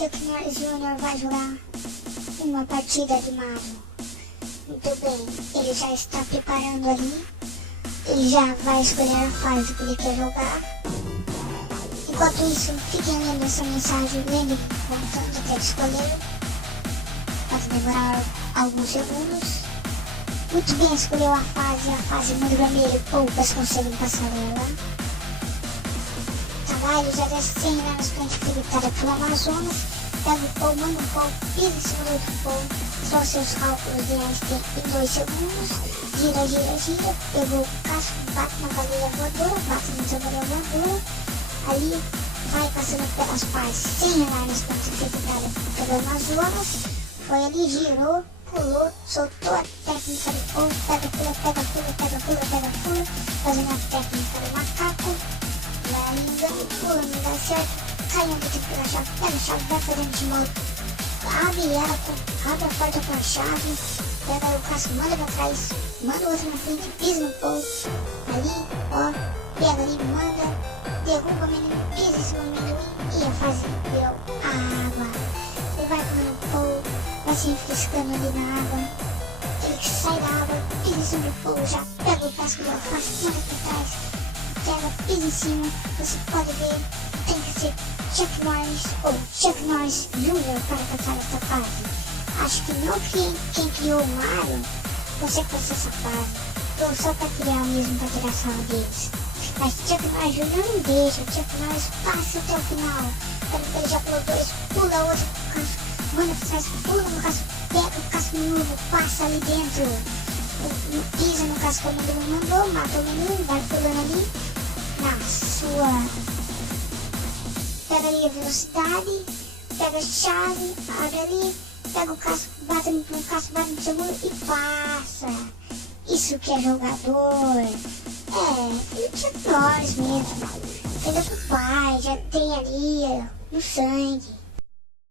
Chuck Norris Jr. vai jogar uma partida de Mario. Muito bem, ele já está preparando ali. Ele já vai escolher a fase que ele quer jogar. Enquanto isso, fiquem lendo essa mensagem, lendo voltando até escolher. Pode demorar alguns segundos. Muito bem, escolheu a fase mundo vermelho, poucas conseguem passar ela. Trabalho já desce 100 anos para vitória pelo Amazonas. Pega o Paul, manda o Paul, pisa em cima do outro Paul. Só seus cálculos de Einstein em 2 segundos. Gira, gira, gira. Pegou o casco, bate na baleia voadora, bate na baleia voadora. Ali vai passando pelas partes sem alarmes para ser vitória pelo Amazonas. Foi ali, girou, pulou, soltou a técnica do Paul. Pega, pula, pega, pula, pega, pula, pega, pula. Fazendo a técnica do macaco. Vai andando, pula, não dá certo. Caindo aqui pela chave, pega a chave, vai fazendo de modo. Abre ela, abre a porta com a chave. Pega o casco, manda pra trás. Manda o outro na frente, pisa no Paul. Ali, ó, pega ali, manda. Derruba o menino, pisa em cima do menino. E a fase virou água. Ele vai comendo o Paul, vai se refrescando ali na água. Ele que sai da água, pisa em cima do Paul, já pega o casco da face, manda pra trás. Pega, pisa em cima, você pode ver, tem que ser Chuck Norris ou Chuck Norris Jr. para passar essa fase. Acho que não quem criou o Mario consegue passar essa fase, ou só para criar mesmo para tirar a sala deles. Mas Chuck Norris Jr. não deixa, Chuck Norris passa até o final. Ele já pulou 2, pula outro casco, manda pra trás, pula no casco, pega o casco novo, passa ali dentro. Pisa no casco que o menino mandou, mata o menino, vai pulando ali na sua. Pega ali a velocidade, pega a chave, abre ali, pega o casco, bate no casco, bate no seguro e passa. Isso que é jogador. Filho de Chuck Norris mesmo. Fez pro pai, já tem ali no sangue.